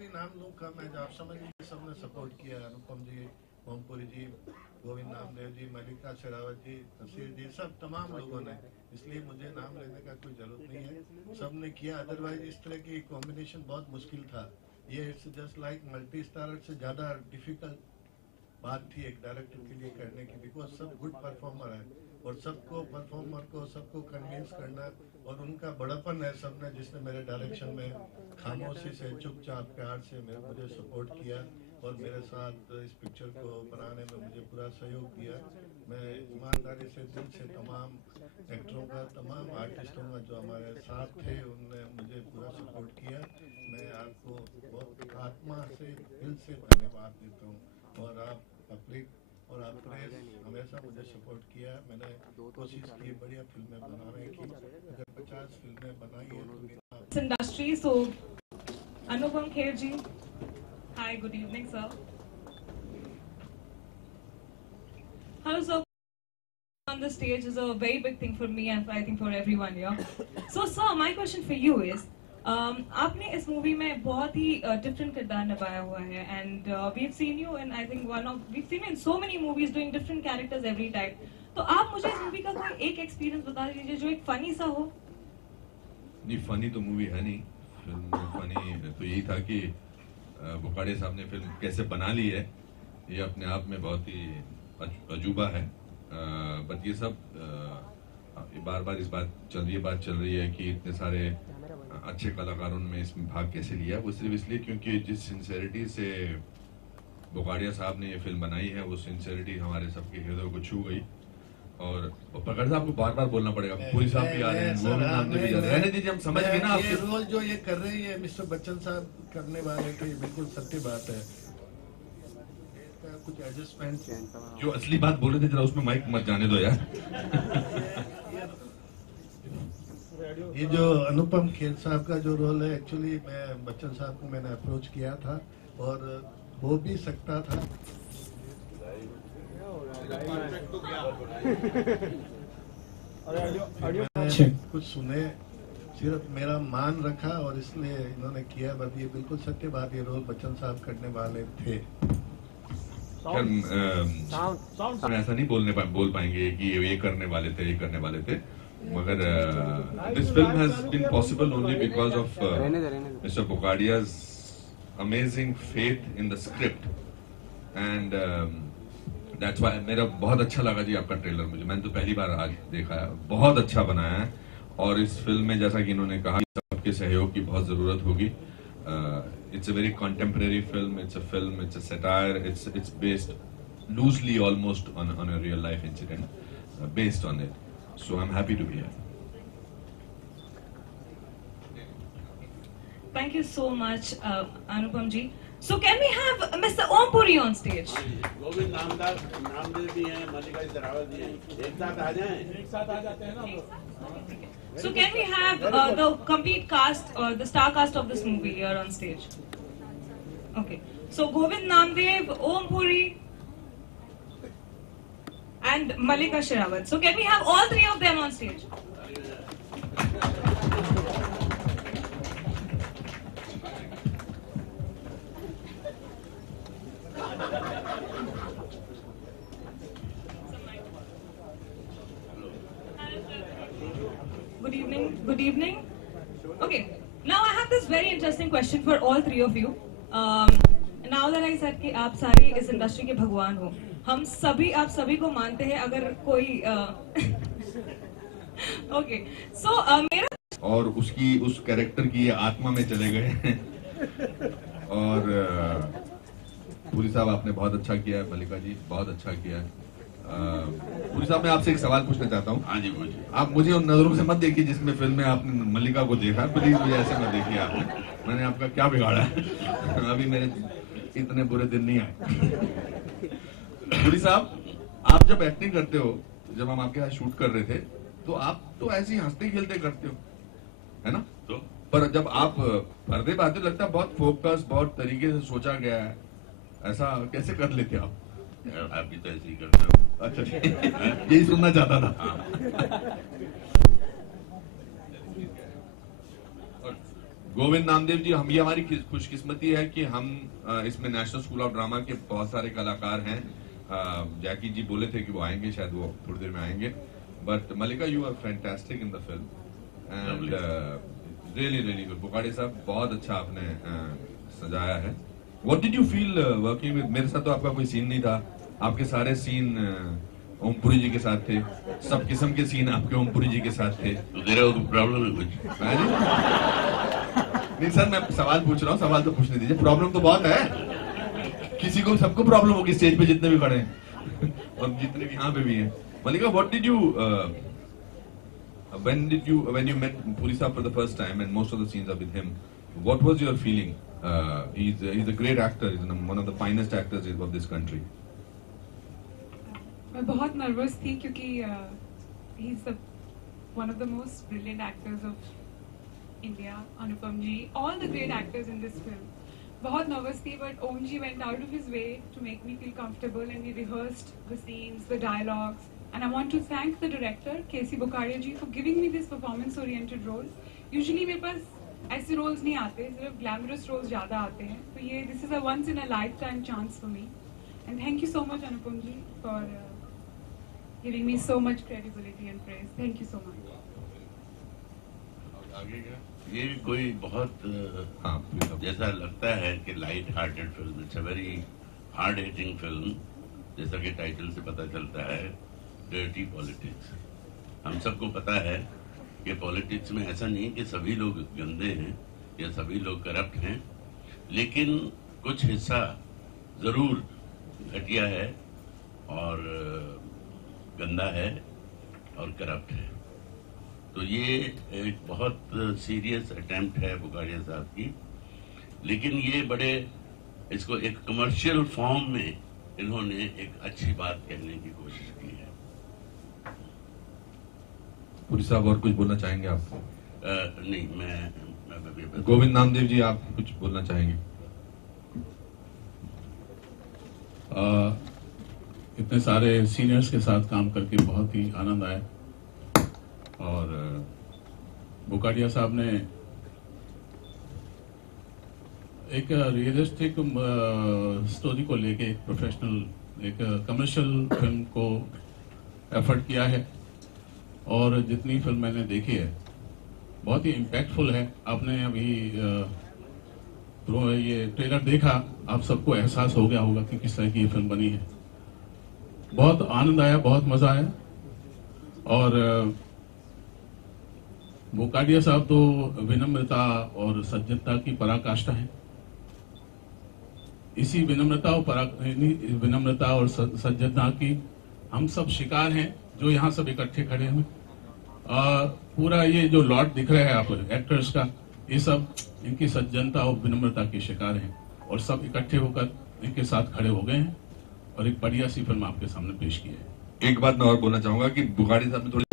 भी नाम लूँ कम है, आप समझ लीजिए सबने सपोर्ट किया, अनुपम जी, ओमपुरी जी, गोविंद नामदेव जी, मल्लिका शेरावत जी, तसीर जी, सब तमाम लोगों ने, इसलिए मुझे नाम लेने का कोई जरूरत नहीं है, सबने किया। अदरवाइज इस तरह की कॉम्बिनेशन बहुत मुश्किल था। ये it's just like multi starrer से ज़्यादा डिफिकल्ट बात थी एक डायरेक्टर के लिए करने की, बिकॉज सब गुड परफॉर्मर है और सबको परफॉर्मर को सबको कन्विंस करना, और उनका बड़ापन है सबने, जिसने मेरे डायरेक्शन में खामोशी से चुपचाप प्यार से मुझे सपोर्ट किया और मेरे साथ इस पिक्चर को बनाने में मुझे पूरा सहयोग दिया। मैं ईमानदारी से दिल से तमाम एक्टरों का, तमाम आर्टिस्टों का जो हमारे साथ थे, उनने मुझे पूरा सपोर्ट किया। मैं आपको बहुत आत्मा से दिल से धन्यवाद देता हूँ। और आप पब्लिक और आप प्रेस हमेशा मुझे सपोर्ट किया। मैंने कोशिश की बढ़िया फिल्में बनाने की, अगर 50 फिल्में बनाई है तो industry. So Anupam Kher ji, hi, good evening sir. Hello sir. On the stage is a very big thing for me and I think for everyone here. So sir, my question for you is, आपने इस movie में बहुत ही different किरदार निभाया हुआ है, and we've seen you in I think we've seen you in so many movies doing different characters every time. तो आप मुझे इस मूवी का कोई एक एक्सपीरियंस बता दीजिए जो एक फनी सा हो। नहीं, फनी तो मूवी है नहीं, फिल्म में फनी तो यही था कि बुखाड़िया साहब ने फिल्म कैसे बना ली है, ये अपने आप में बहुत ही अजूबा है। बट ये सब बार बार इस बात चल रही है कि इतने सारे अच्छे कलाकारों ने इसमें भाग कैसे लिया। वो सिर्फ इसलिए क्योंकि जिस सिंसेरिटी से बुखाड़िया साहब ने ये फिल्म बनाई है, वो सिंसेरिटी हमारे सबके हृदय को छू गई। और प्रकट साहब को बार बार बोलना पड़ेगा, पूरी साहब भी आ रहे हैं, गोविंद नाम भी जा रहे हैं, रहने दीजिए, हम समझ गए ना। ये रोल जो ये कर रहे हैं मिस्टर बच्चन साहब करने वाले थे, बिल्कुल सत्य बात है। कुछ एडजस्टमेंट, जो असली बात बोल रहे थे जरा उसमें माइक मत जाने दो यार। ये जो अनुपम खेर साहब का जो रोल है, एक्चुअली मैं बच्चन साहब को मैंने अप्रोच किया था और हो भी सकता था। कुछ सुने, सिर्फ मेरा मान रखा और इसलिए इन्होंने किया। बस ये बिल्कुल सत्य बात, ये रोल बच्चन साहब करने वाले थे। हम ऐसा नहीं बोल पाएंगे कि ये करने वाले थे, मगर this film has been possible only because of mister Bukharia's amazing faith in the script and that's why मेरा बहुत अच्छा लगा जी आपका ट्रेलर। मैंने तो पहली बार आज देखा है, बहुत अच्छा बनाया है। और इस फिल्म में जैसा कि इन्होंने कहा, सबके सहयोग की बहुत जरूरत होगी। It's a very contemporary film. It's a satire. It's based loosely almost on a real life incident, based on it. So I'm happy to be here. Thank you so much, Anupam ji. So can we have Mr. Om Puri on stage? Govind Namdev भी हैं, मल्लिका शेरावत भी हैं, एक साथ आ जाते हैं ना हम लोग। So can we have the complete cast, the star cast of this movie here on stage? Okay. So Govind Namdev, Om Puri, and Mallika Sherawat. So can we have all three of them on stage? Good evening. Okay, now I have this very interesting question for all three of you. Now that I said कि आप सारे इस industry के भगवान हो, हम सभी आप सभी को मानते हैं। अगर कोई okay, so मेरा और उसकी उस कैरेक्टर की आत्मा में चले गए और पूरी साहब आपने बहुत अच्छा किया है, मल्लिका जी बहुत अच्छा किया है। पूरी साहब मैं आपसे एक सवाल पूछना चाहता हूँ। हाँ जी बोलिए। आप मुझे उन नजरों से मत देखिए जिसमें फिल्म में आपने मल्लिका को देखा, प्लीज मुझे ऐसे मत देखिए। आपने, मैंने आपका क्या बिगाड़ा है? अभी मेरे इतने बुरे दिन नहीं आए। पूरी साहब, आप जब एक्टिंग करते हो, जब हम आपके यहाँ शूट कर रहे थे, तो आप तो ऐसे ही हंसते खेलते करते हो, है ना? तो पर जब आप पर्दे पे आते लगता है बहुत फोकस, बहुत तरीके से सोचा गया है। ऐसा कैसे कर लेते आप? आप भी तो ऐसे ही करते हो। अच्छा, यही सुनना चाहता था। गोविंद नामदेव जी, हम ये हमारी खुशकिस्मती है कि हम इसमें नेशनल स्कूल ऑफ ड्रामा के बहुत सारे कलाकार हैं। जैकी जी बोले थे कि वो आएंगे, शायद वो थोड़ी देर में आएंगे। But Malika, you are fantastic in the film and really really good. Bukhari साहब, बहुत अच्छा आपने सजाया है। What did you feel working with? मेरे साथ तो आपका कोई सीन नहीं था, आपके सारे सीन ओमपुरी जी के साथ थे, सब किस्म के सीन आपके ओमपुरी जी के साथ थे। तो तेरा प्रॉब्लम है कुछ? नहीं सर, मैं सवाल पूछ रहा हूँ, सवाल तो पूछने दीजिए। प्रॉब्लम तो बहुत है, किसी को सबको प्रॉब्लम होगी, स्टेज पे जितने भी खड़े हैं और जितने भी यहाँ पे भी हैं। Malika, what did you when you met Puri Saab for the first time and most of the scenes are with him, what was your feeling? He's a great actor, he's one of the finest actors of this country. मैं बहुत nervous थी क्योंकि he is one of the most brilliant actors of India, Anupam ji, all the great actors in this film. बहुत nervous थी, but Om ji went out of his way to make me feel comfortable and we rehearsed the scenes, the dialogues. And I want to thank the director, K.C. Bukadia ji, for giving me this performance-oriented role. Usually मेरे पास ऐसे roles नहीं आते, सिर्फ glamorous roles ज़्यादा आते हैं. तो ये this is a once-in-a-lifetime chance for me. And thank you so much, Anupam ji, for giving me so much credibility and praise. Thank you so much. ये कोई बहुत जैसा लगता है कि light hearted film, it's a very hard hitting film, जैसा कि title से पता चलता है, डर्टी पॉलिटिक्स। हम सबको पता है कि पॉलिटिक्स में ऐसा नहीं कि सभी लोग गंदे हैं या सभी लोग करप्ट हैं, लेकिन कुछ हिस्सा ज़रूर घटिया है और गंदा है और करप्ट है। तो ये एक बहुत सीरियस अटेम्प्ट है बुखाड़िया साहब की, लेकिन ये बड़े इसको एक कमर्शियल फॉर्म में इन्होंने एक अच्छी बात कहने की कोशिश की है। पुरी साहब, और कुछ बोलना चाहेंगे आप? नहीं, मैं गोविंद नामदेव जी, आप कुछ बोलना चाहेंगे? इतने सारे सीनियर्स के साथ काम करके बहुत ही आनंद आया और बुकाडिया साहब ने एक रियलिस्टिक स्टोरी को लेके एक प्रोफेशनल, एक कमर्शियल फिल्म को एफर्ट किया है और जितनी फिल्म मैंने देखी है बहुत ही इम्पैक्टफुल है। आपने अभी ये ट्रेलर देखा, आप सबको एहसास हो गया होगा कि किस तरह की ये फिल्म बनी है। बहुत आनंद आया, बहुत मजा आया और बुकाडिया साहब तो विनम्रता और सज्जनता की पराकाष्ठा है। इसी विनम्रता और सज्जनता की हम सब शिकार हैं, जो यहाँ सब इकट्ठे खड़े हैं। पूरा ये जो लॉट दिख रहा है आप एक्टर्स का, ये सब इनकी सज्जनता और विनम्रता के शिकार हैं और सब इकट्ठे होकर इनके साथ खड़े हो गए हैं और एक बढ़िया सी फिल्म आपके सामने पेश की है। एक बात मैं और बोलना चाहूंगा कि बुखाड़ी साहब ने थोड़ी